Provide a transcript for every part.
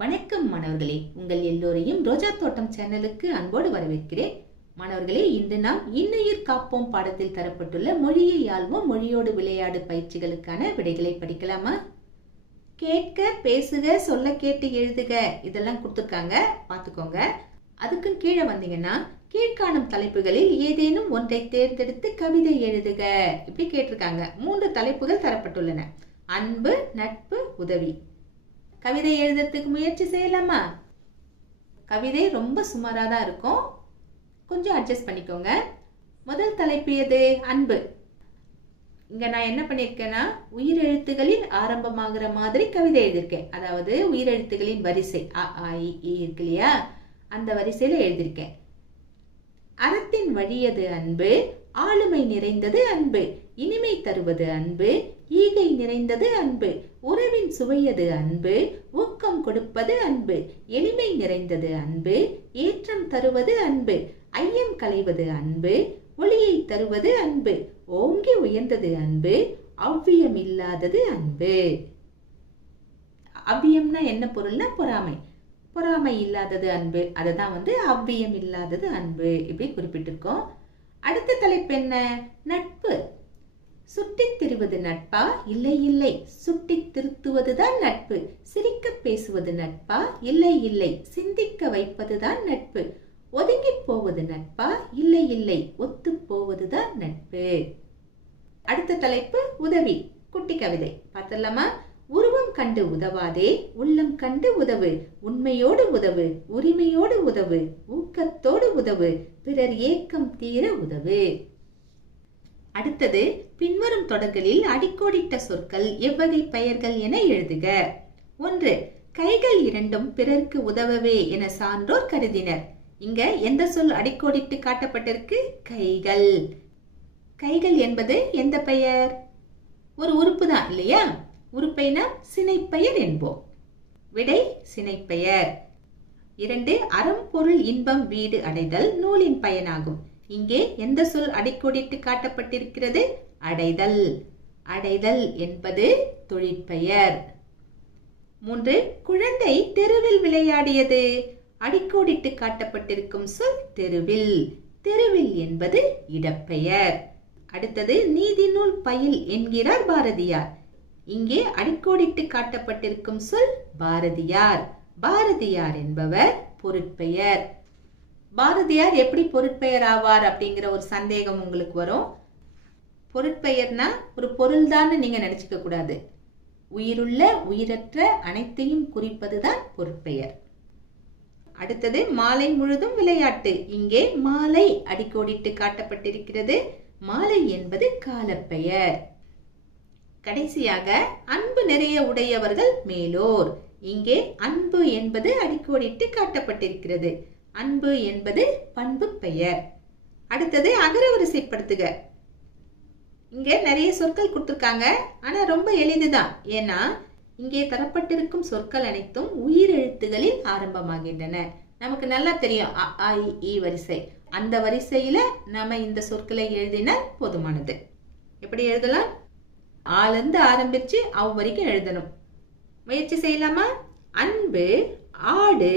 வணக்கம் மாணவர்களே, உங்கள் எல்லோரையும் ரோஜா தோட்டம் சேனலுக்கு அன்போடு வரவேற்கிறேன். மாணவர்களே, இன்று நாம் இன்னுயிர் காப்போம் பாடத்தில் தரப்பட்டுள்ள மொழியை ஆள்வோம் மொழியோடு விளையாடு பயிற்சிகளுக்கான விடைகளை படிக்கலாமா? கேட்க, பேசுக, சொல்ல கேட்டு எழுதுக இதெல்லாம் கொடுத்துருக்காங்க, பார்த்துக்கோங்க. அதுக்கு கீழே வந்தீங்கன்னா கீழ்காணும் தலைப்புகளில் ஏதேனும் ஒன்றை தேர்ந்தெடுத்து கவிதை எழுதுக இப்படி கேட்டிருக்காங்க. 3 தலைப்புகள் தரப்பட்டுள்ளன: அன்பு, நட்பு, உதவி. கவிதை எழுதுறதுக்கு முயற்சி செய்யலாமா? கவிதை ரொம்ப சுமாராக தான் இருக்கும், கொஞ்சம் அட்ஜஸ்ட் பண்ணிக்கோங்க. முதல் தலைப்பு எது? அன்பு. இங்க நான் என்ன பண்ணியிருக்கேன்னா, உயிரெழுத்துகளில் ஆரம்பமாகிற மாதிரி கவிதை எழுதியிருக்கேன். அதாவது உயிரெழுத்துகளின் வரிசை அ ஆ இ ஈ இருக்கு இல்லையா, அந்த வரிசையில எழுதியிருக்கேன். அறத்தின் வழியது அன்பு, ஆளுமை நிறைந்தது அன்பு, இனிமை தருவது அன்பு, ஈகை நிறைந்தது அன்பு, உறவின் சுவையது அன்பு, ஊக்கம் கொடுப்பது அன்பு, எளிமை நிறைந்தது அன்பு, ஏற்றம் தருவது அன்பு, ஐயம் களைவது அன்பு, ஒளியை தருவது அன்பு, ஓங்கி உயர்ந்தது அன்பு, அவ்வியம் இல்லாதது அன்பு. அவ்வியம்னா என்ன பொருள்னா பொறாமை. பொறாமை இல்லாதது அன்பு, அததான் அவ்வியம் இல்லாதது அன்பு இப்படி குறிப்பிட்டிருக்கோம். அடுத்த தலைப்பு என்ன? நட்பு. சுட்டித் திரிவது நட்பா? இல்லை இல்லை, சுட்டித் திருத்துவதுதான் நட்பு. சிரிக்க பேசுவது நட்பா? இல்லை இல்லை, சிந்திக்க வைப்பதுதான் நட்பு. ஒதுங்கி போவது நட்பா? இல்லை இல்லை, ஒத்து போவதுதான் நட்பு. அடுத்த தலைப்பு உதவி. குட்டி கவிதை பார்த்துடலாமா? உருவம் கண்டு உதவாதே, உள்ளம் கண்டு உதவு, உண்மையோடு உதவு, உரிமையோடு உதவு, ஊக்கத்தோடு உதவு, பிறர் ஏக்கம் தீர உதவு. அடுத்தது, பின்வரும் தொடர்களில் அடிக்கோடிட்ட சொற்கள் எவ்வகை பெயர்கள் என எழுதுக. 1. கைகள் இரண்டும் பிறர்க்கு உதவவே என சான்றோர் கருதினர். இங்க எந்த சொல் அடிக்கோடிட்டு காட்டப்பட்டிருக்கு? கைகள். கைகள் என்பது எந்த பெயர்? ஒரு உறுப்பு தான் இல்லையா? உறுப்பை நாம் சினைப்பெயர் என்போம். விடை சினைப்பெயர். 2. அறம் பொருள் இன்பம் வீடு அடைதல் நூலின் பயனாகும். இங்கே எந்த சொல் அடிக்கோடிட்டு காட்டப்பட்டிருக்கிறது? அடைதல். அடைதல் என்பது தொழிற்பெயர். 3. குழந்தை தெருவில் விளையாடியது. அடிக்கோடிட்டு காட்டப்பட்டிருக்கும் சொல் தெருவில். தெருவில் என்பது இடப்பெயர். அடுத்தது, நீதி நூல் பயில் என்கிறார் பாரதியார். இங்கே அடிக்கோடிட்டு காட்டப்பட்டிருக்கும் சொல் பாரதியார். பாரதியார் என்பவர் பொருட்பெயர். பாரதியார் எப்படி பொருட்பெயர் ஆவார் அப்படிங்கிற ஒரு சந்தேகம் உங்களுக்கு வரும். பொருட்பெயர்னா ஒரு பொருள்தான் நீங்க நினைச்சுக்க கூடாது. உயிருள்ள உயிரற்ற அனைத்தையும் குறிப்பதுதான் பொருட்பெயர். அடுத்தது, மாலை முழுதும் விளையாட்டு. இங்கே மாலை அடிக்கோடிட்டு காட்டப்பட்டிருக்கிறது. மாலை என்பது காலப்பெயர். கடைசியாக, அன்பு நிறைய உடையவர்கள் மேலோர். இங்கே அன்பு என்பது அடிக்கோடிட்டு காட்டப்பட்டிருக்கிறது. அன்பு என்பது பண்பு பெயர். அடுத்தது, அகரவரிசைப்படுத்துக. இங்க நிறைய சொற்கள் கொடுத்திருக்காங்க, ஆனா ரொம்ப எளிதுதான். ஏன்னா இங்கே தரப்பட்டிருக்கும் சொற்கள் அனைத்தும் உயிரெழுத்துகளில் ஆரம்பமாகின்றன. நமக்கு நல்லா தெரியும் அ ஆ இ ஈ வரிசை. அந்த வரிசையில நாம இந்த சொற்களை எழுதினால் போதுமானது. எப்படி எழுதலாம்? ஆலிருந்து ஆரம்பிச்சு அவ் வரைக்கும் எழுதணும். முயற்சி செய்யலாமா? அன்பு, ஆடு,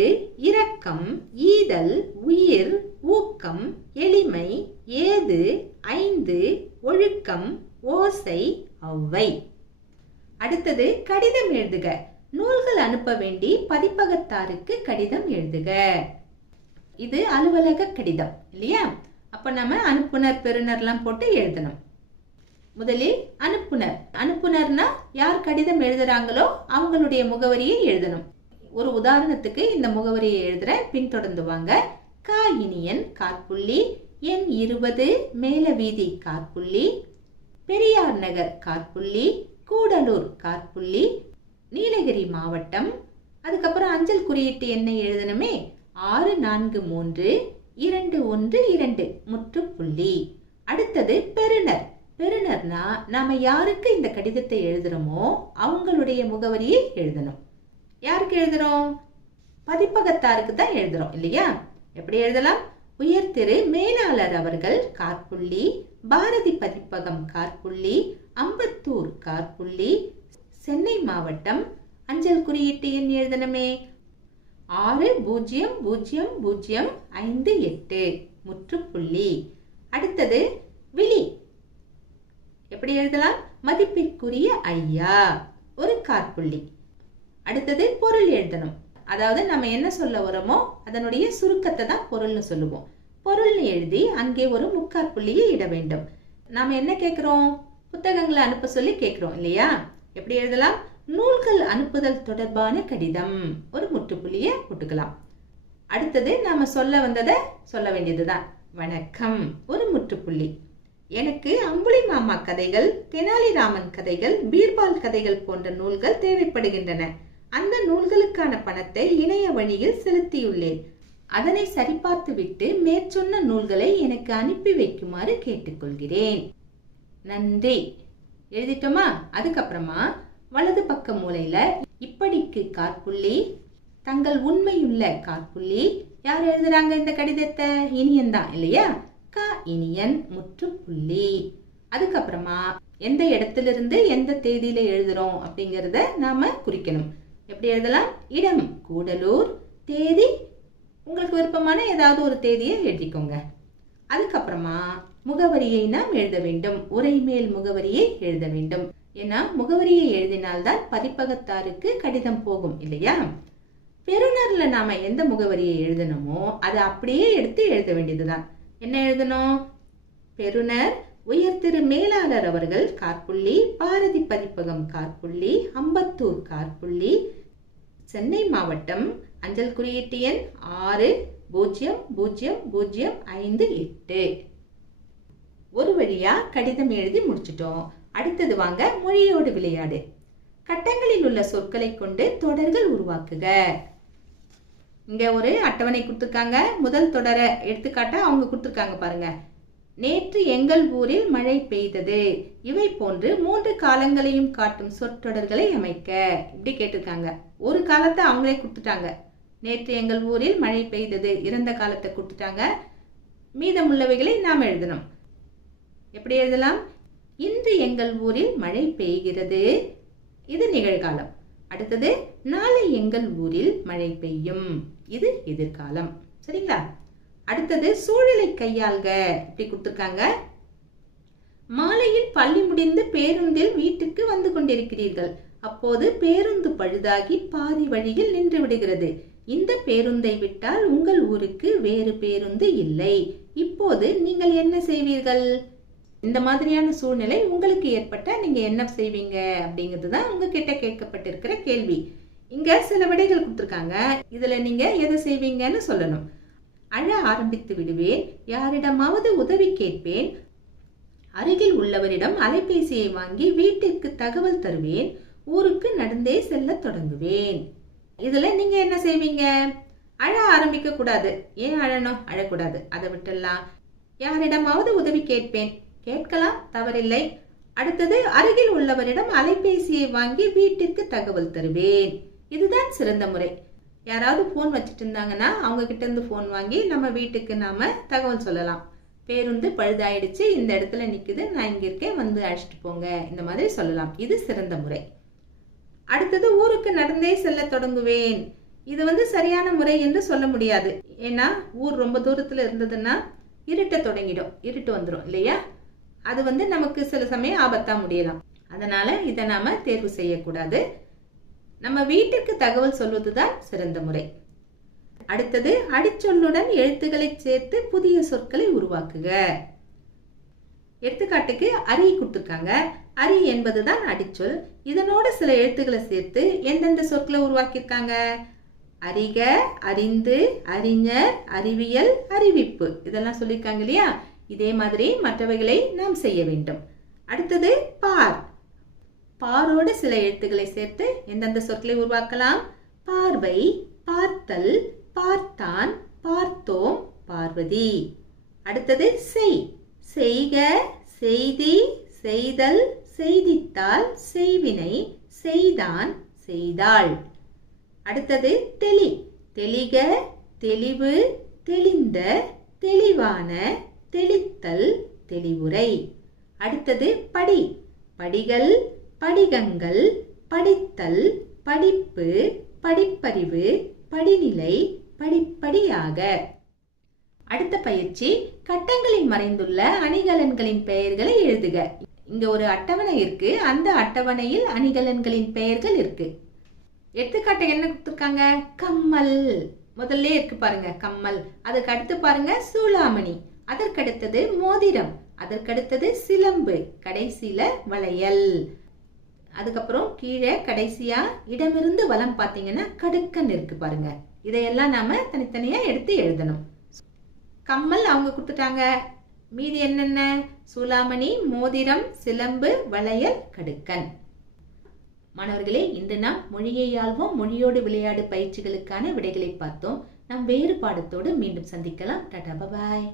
இரக்கம், ஈதல், உயிர், ஊக்கம், எளிமை, ஏது, ஐந்து, ஒழுக்கம், ஓசை, ஒளவை. அடுத்தது, கடிதம் எழுதுக. நூல்கள் அனுப்ப வேண்டி பதிப்பகத்தாருக்கு கடிதம் எழுதுக. இது அலுவலக கடிதம் இல்லையா? அப்ப நம்ம அனுப்புனர் பெறுநர்லாம் போட்டு எழுதணும். முதலில் அனுப்புனர். அனுப்புனர்னா யார் கடிதம் எழுதுறாங்களோ அவங்களுடைய முகவரியை எழுதணும். ஒரு உதாரணத்துக்கு இந்த முகவரியை எழுதுற, பின்தொடர்ந்து வாங்க. கா இனியன் காற்புள்ளி, எண் 20 மேலவீதி காற்புள்ளி, பெரியார் நகர் காற்புள்ளி, கூடலூர் காற்புள்ளி, நீலகிரி மாவட்டம். அதுக்கப்புறம் அஞ்சல் குறியீட்டு எண்ணை எழுதணுமே, 643212 முற்றுப்புள்ளி. அடுத்தது, பெறுநர். பெறுநர்னா நாம யாருக்கு இந்த கடிதத்தை எழுதுறோமோ அவங்களுடைய முகவரியை எழுதணும். யாருக்கு எழுதுறோம்? பதிப்பகத்தாருக்கு தான் எழுதுறோம் இல்லையா? எப்படி எழுதலாம்? உயர் திரு மேலாளர் அவர்கள் காற்புள்ளி, பாரதி பதிப்பகம் காற்புள்ளி, அம்பத்தூர் காற்புள்ளி, சென்னை மாவட்டம், அஞ்சல் குறியீட்டு எண் எழுதணுமே 6000058 முற்றுப்புள்ளி. அடுத்தது விழி. எப்படி எழுதலாம்? மதிப்பிற்குரிய ஐயா, ஒரு காற்புள்ளி. அடுத்தது பொருள் எழுதணும். அதாவது நம்ம என்ன சொல்ல வரோமோ அதனுடைய சுருக்கத்தை தான் பொருள்னு சொல்லுவோம். பொருள்னு எழுதி அங்கே ஒரு முக்காற்புள்ளியை இட வேண்டும். நாம என்ன கேட்கிறோம்? புத்தகங்களை அனுப்ப சொல்லி கேட்கிறோம் இல்லையா? எப்படி எழுதலாம்? நூல்கள் அனுப்புதல் தொடர்பான கடிதம், ஒரு முற்றுப்புள்ளியை போட்டுக்கலாம். அடுத்தது நாம சொல்ல வந்ததை சொல்ல வேண்டியதுதான். வணக்கம், ஒரு முற்றுப்புள்ளி. எனக்கு அம்புலி மாமா கதைகள், தெனாலிராமன் கதைகள், பீர்பால் கதைகள் போன்ற நூல்கள் தேவைப்படுகின்றன. அந்த நூல்களுக்கான பணத்தை இணைய வழியில் செலுத்தியுள்ளேன். அதனை சரிபார்த்து விட்டு மேற்சொன்ன நூல்களை எனக்கு அனுப்பி வைக்குமாறு கேட்டுக்கொள்கிறேன். நன்றி. எழுதிட்டோமா? அதுக்கப்புறமா வலது பக்க மூலையில இப்படிக்கு காற்புள்ளி, தங்கள் உண்மையுள்ள காற்புள்ளி. யார் எழுதுறாங்க இந்த கடிதத்தை? இனியன் தான் இல்லையா? கா இனியன் முற்றுப்புள்ளி. அதுக்கப்புறமா எந்த இடத்திலிருந்து எந்த தேதியில எழுதுறோம் அப்படிங்கறத நாம குறிக்கணும். எப்படி எழுதலாம்? இடம் கூடலூர், தேதி உங்களுக்கு விருப்பமான ஏதாவது ஒரு தேதியை எழுதிக்கோங்க. அதுக்கப்புறமா முகவரியை நாம் எழுத வேண்டும். உரை மேல் முகவரியை எழுத வேண்டும். ஏன்னா முகவரியை எழுதினால்தான் பதிப்பகத்தாருக்கு கடிதம் போகும் இல்லையா? பெறுநர்ல நாம எந்த முகவரியை எழுதணுமோ அதை அப்படியே எடுத்து எழுத வேண்டியதுதான். என்ன எழுதணும்? பெறுநர் உயர் திரு மேலாளர் அவர்கள் காற்புள்ளி, பாரதி பதிப்பகம் காற்புள்ளி, அம்பத்தூர் காற்புள்ளி, சென்னை மாவட்டம், அஞ்சல் குறியீட்டு எண் 6000058. ஒரு வழியா கடிதம் எழுதி முடிச்சிட்டோம். அடுத்தது வாங்க மொழியோடு விளையாடு. கட்டங்களில் உள்ள சொற்களை கொண்டு தொடர்கள் உருவாக்குக. இங்க ஒரு அட்டவணை கொடுத்திருக்காங்க. முதல் தொடரை எடுத்துக்காட்ட அவங்க கொடுத்திருக்காங்க பாருங்க. நேற்று எங்கள் ஊரில் மழை பெய்தது. இவை போன்று 3 காலங்களையும் காட்டும் சொற்றொடர்களை அமைக்க. இப்படி கேட்டிருக்காங்க. ஒரு காலத்தை அவங்களே கொடுத்துட்டாங்க. நேற்று எங்கள் ஊரில் மழை பெய்தது, இறந்த காலத்தை கொடுத்துட்டாங்க. மீதமுள்ளவைகளை நாம் எழுதணும். எப்படி எழுதலாம்? இன்று எங்கள் ஊரில் மழை பெய்கிறது, இது நிகழ்காலம். அடுத்தது நாளை எங்கள் ஊரில் மழை பெய்யும், இது எதிர்காலம். சரிங்களா? அடுத்தது சூழலை கையாள்க. இப்படி கொடுத்திருக்காங்க. மாலையில் பள்ளி முடிந்து பேருந்தில் வீட்டுக்கு வந்து கொண்டிருக்கிறீர்கள். அப்போது பேருந்து பழுதாகி பாதி வழியில் நின்று விடுகிறது. இந்த பேருந்தை விட்டால் உங்கள் ஊருக்கு வேறு பேருந்து இல்லை. இப்போது நீங்கள் என்ன செய்வீர்கள்? இந்த மாதிரியான சூழ்நிலை உங்களுக்கு ஏற்பட்டா நீங்க என்ன செய்வீங்க அப்படிங்கிறது தான் உங்ககிட்ட கேட்கப்பட்டிருக்கிற கேள்வி. இங்க சில விடைகள் கொடுத்திருக்காங்க. இதுல நீங்க எதை செய்வீங்கன்னு சொல்லணும். அழ ஆரம்பித்து விடுவேன், யாரிடமாவது உதவி கேட்பேன், அருகில் உள்ளவரிடம் அலைபேசியை வாங்கி வீட்டிற்கு தகவல் தருவேன், ஊருக்கு நடந்தே செல்ல தொடங்குவேன். இதுல நீங்க என்ன செய்வீங்க? அழ ஆரம்பிக்க கூடாது. ஏன் அழணும்? அழக்கூடாது, அதை விட்டுடலாம். யாரிடமாவது உதவி கேட்பேன், கேட்கலாம், தவறில்லை. அடுத்தது அருகில் உள்ளவரிடம் அலைபேசியை வாங்கி வீட்டிற்கு தகவல் தருவேன். இதுதான் சிறந்த முறை. யாராவது போன் வச்சுட்டு இருந்தாங்கன்னா அவங்க கிட்ட இருந்து போன் வாங்கி நம்ம வீட்டுக்கு நாம தகவல் சொல்லலாம். பேருந்து பழுதாயிடுச்சு, இந்த இடத்துல நிக்குது, நான் இங்க இருக்கேன், வந்து அழைச்சிட்டு போங்க, இந்த மாதிரி சொல்லலாம். இது சிறந்த முறை. அடுத்தது ஊருக்கு நடந்தே செல்ல தொடங்குவேன். இது சரியான முறை என்று சொல்ல முடியாது. ஏன்னா ஊர் ரொம்ப தூரத்துல இருந்ததுன்னா இருட்ட தொடங்கிடும், இருட்டு வந்துடும் இல்லையா? அது நமக்கு சில சமயம் ஆபத்தா முடியலாம். அதனால இதை நாம தேர்வு செய்யக்கூடாது. நம்ம வீட்டுக்கு தகவல் சொல்வதுதான் சிறந்த முறை. அடுத்தது அடிச்சொல்லுடன் எழுத்துக்களை சேர்த்து புதிய சொற்களை உருவாக்குக. எடுத்துக்காட்டுக்கு அரி கொடுத்திருக்காங்க. அரி என்பதுதான் அடிச்சொல். இதனோட சில எழுத்துக்களை சேர்த்து எந்தெந்த சொற்களை உருவாக்கியிருக்காங்க? அறிக, அறிந்து, அறிஞர், அறிவியல், அறிவிப்பு, இதெல்லாம் சொல்லியிருக்காங்க இல்லையா? இதே மாதிரி மற்றவைகளை நாம் செய்ய வேண்டும். அடுத்தது பார். பாரோடு சில எழுத்துக்களை சேர்த்து எந்தெந்த சொற்களை உருவாக்கலாம்? பார்வை, பார்த்தல், பார்த்தான், பார்த்தோம், பார்வதி. அடுத்தது செய். செய்க, செய்தி, செய்தல், செய்தித்தாள், செய்வினை, செய்தான், செய்தாள். அடுத்தது தெளி. தெளிக, தெளிவு, தெளிந்த, தெளிவான, தெளித்தல், தெளிவுரை. அடுத்தது படி. படிகள், படிகங்கள், படித்தல், படிப்பு, படிப்பறிவு, படிநிலை, படிப்படியாக. அடுத்த பயிற்சி, கட்டங்களில் மறைந்துள்ள அணிகலன்களின் பெயர்களை எழுதுக. இங்க ஒரு அட்டவணை இருக்கு. அந்த அட்டவணையில் அணிகலன்களின் பெயர்கள் இருக்கு. எடுத்துக்காட்டு என்ன கொடுத்திருக்காங்க? கம்மல். முதல்ல இருக்கு பாருங்க கம்மல். அதுக்கு அடுத்து பாருங்க சூளாமணி. அதற்கடுத்தது மோதிரம். அதற்கடுத்தது சிலம்பு. கடைசியில வளையல். அதுக்கப்புறம் கீழே கடைசியா இடமிருந்து வலம் பாத்தீங்கன்னா கடுக்கன் இருக்கு பாருங்க. இதையெல்லாம் நாம தனித்தனியா எடுத்து எழுதணும். கம்மல் அவங்க கொடுத்துட்டாங்க. மீதி என்னென்ன? சூளாமணி, மோதிரம், சிலம்பு, வளையல், கடுக்கன். மாணவர்களே, இன்று நாம் மொழியை ஆள்வோம் மொழியோடு விளையாடு பயிற்சிகளுக்கான விடைகளை பார்த்தோம். நாம் வேறு பாடத்தோடு மீண்டும் சந்திக்கலாம். டாடா, பாய்.